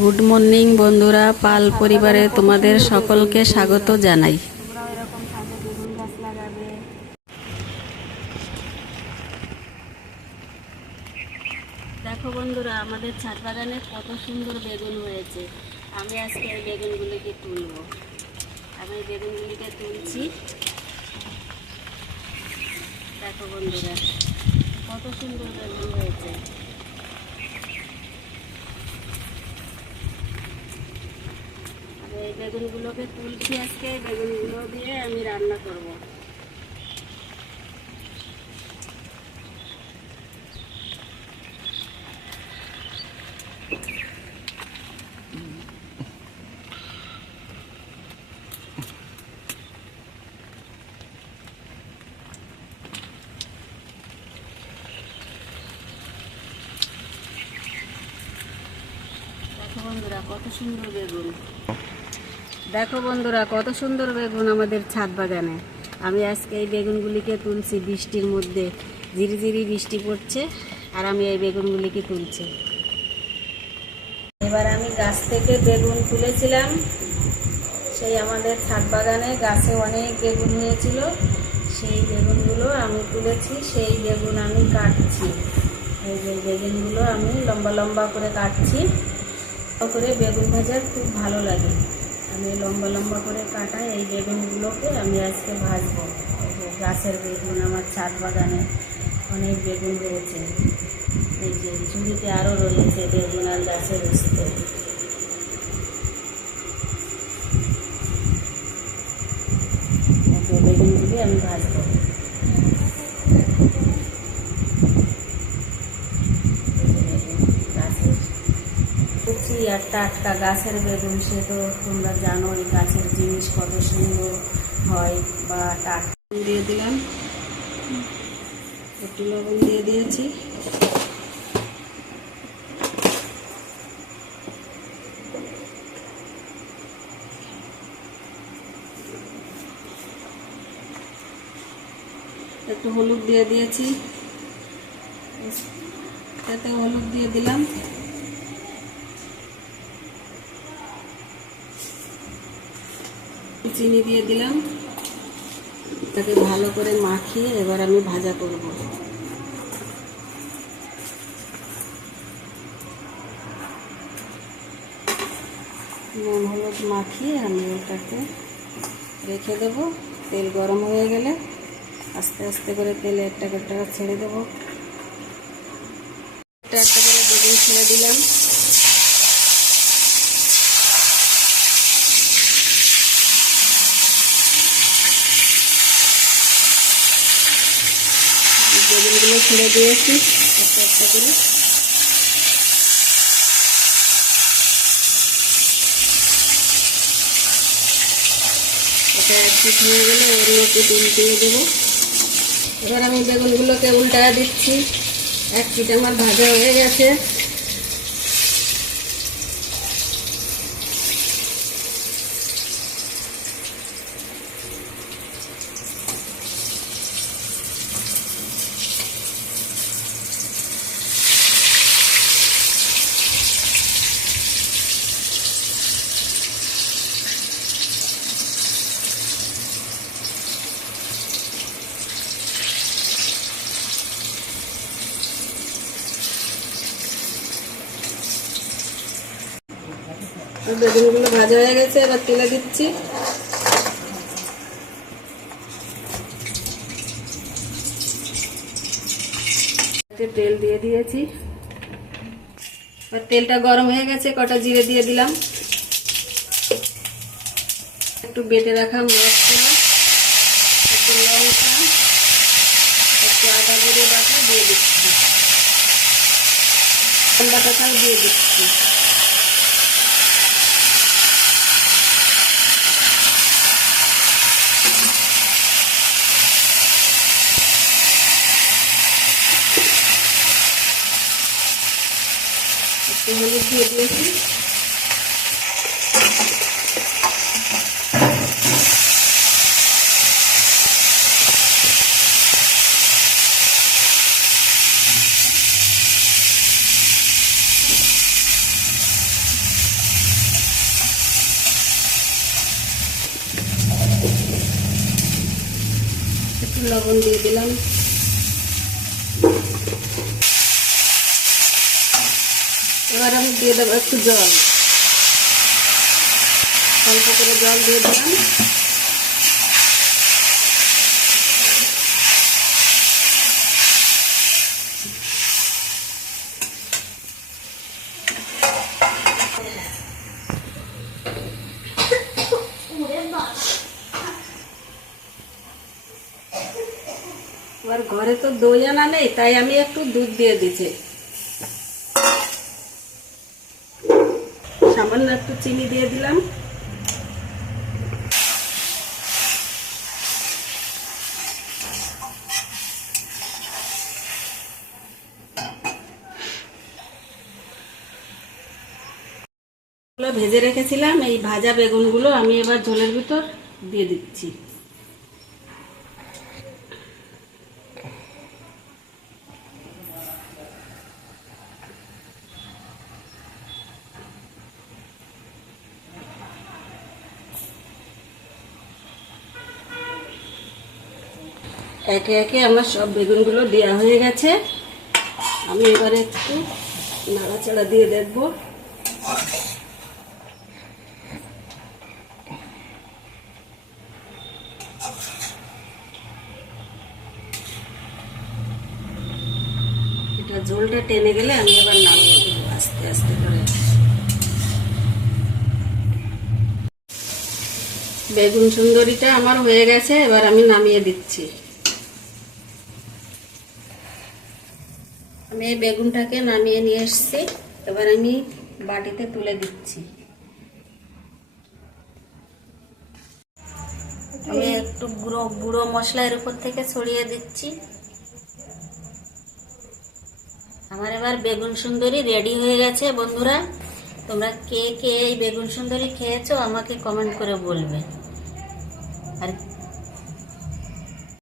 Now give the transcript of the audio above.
Good morning বন্ধুরা, পাল পরিবারে তোমাদের সকলকে স্বাগত জানাই। দেখো বন্ধুরা, আমাদের ছাদ বাগানে কত সুন্দর বেগুন হয়েছে। আমি আজকে এই বেগুনগুলিকে তুলব। আমি বেগুনগুলিকে তুলছি। দেখো বন্ধুরা, কত সুন্দর বেগুন হয়েছে আমি এই বেগুনগুলোকে তুলছি আজকে বেগুনগুলো দিয়ে আমি রান্না করব। বন্ধুরা কত সুন্দর বেগুন। দেখো বন্ধুরা, কত সুন্দর বেগুন আমাদের ছাদ বাগানে। আমি আজকে এই বেগুনগুলিকে তুলছি বৃষ্টির মধ্যে। ঝিরিঝিরি বৃষ্টি পড়ছে আর আমি এই বেগুনগুলিকে তুলছি। এবার আমি গাছ থেকে বেগুন তুলেছিলাম। সেই আমাদের ছাদ বাগানে গাছে অনেক বেগুন হয়েছিল। সেই বেগুনগুলো আমি তুলেছি, সেই বেগুন আমি কাটছি। এই যে বেগুনগুলো আমি লম্বা লম্বা করে কাটছি। করে বেগুন ভাজা খুব ভালো লাগে। আমি লম্বা লম্বা করে কাটা এই বেগুনগুলোকে আমি আজকে ভাজবো। গাছের বেগুন, আমার ছাদ বাগানে অনেক বেগুন রয়েছে। এই যে ঝুড়িতে আরও রয়েছে বেগুন আর গাছের উস্তে বেগুনগুলি আমি ভাজবো এই যে বেগুন গাছের আর টাটকা গাছের বেগুন সে তো তোমরা জানো এই গাছের জিনিস কত সুন্দর হয়। বা টাটকা দিয়ে দিলাম। একটু লবণ দিয়ে দিয়েছি। একটু হলুদ দিয়ে দিয়েছি। তাতে হলুদ দিয়ে দিলাম। চিনি দিয়ে দিলাম। তাকে ভালো করে মাখিয়ে এবার আমি ভাজা করব। নুন, হলুদ মাখিয়ে আমি ওটাকে রেখে দেব। তেল গরম হয়ে গেলে আস্তে আস্তে করে তেলে একটা একটা ছেড়ে দেবো। একটা একটা করে বেগুন ছেড়ে দিলাম বেগুনগুলো ছেড়ে দিয়েছি। একটা একটা করে। এটা পিঠ হয়ে গেলে অন্য পিঠ দিয়ে দেবো। এবার আমি বেগুনগুলোকে উল্টা দিচ্ছি। এক পিঠ আমার ভাজা হয়ে গেছে। বেগুনগুলো ভাজা হয়ে গেছে, এবার তুলে দিচ্ছি। তেল দিয়ে দিয়েছি। এবার তেলটা গরম হয়ে গেছে, কটা জিরে দিয়ে দিলাম। একটু বেটে রাখা মশলা, একটু লঙ্কা, একটু আদা জিরে বাটা দিয়ে দিচ্ছি। বাটাটাও দিয়ে দিচ্ছি। একটু হলুদ দিয়ে দিয়েছি। লবণ দিয়ে দিলাম। এবার আমি দিয়ে দেবো একটু জল। অল্প করে জল দিয়ে দিলাম। এবার ঘরে তো দই আনা নেই, তাই আমি একটু দুধ দিয়ে দিচ্ছি। সামান্য একটু চিনি দিয়ে দিলাম। ভেজে রেখেছিলাম, এই ভাজা বেগুনগুলো আমি এবার ঝোলের ভিতর দিয়ে দিচ্ছি। একে একে আমার সব বেগুনগুলো দেওয়া হয়ে গেছে। আমি এবারে একটু নাড়াচাড়া দিয়ে দেখব। এটা ঝোলটা টেনে গেলে আমি এবার নামিয়ে দেবো আস্তে আস্তে করে। বেগুন সুন্দরীটা আমার হয়ে গেছে, এবার আমি নামিয়ে দিচ্ছি। আমি এই বেগুনটাকে নামিয়ে নিয়ে এসেছি। এবার আমি বাটিতে তুলে দিচ্ছি। আমি একটু গুঁড়ো গুঁড়ো মশলা এর উপর থেকে ছড়িয়ে দিচ্ছি। আমার এবার বেগুন সুন্দরী রেডি হয়ে গেছে, বন্ধুরা। তোমরা কে কে এই বেগুন সুন্দরী খেয়েছো, আমাকে কমেন্ট করে বলবে। আর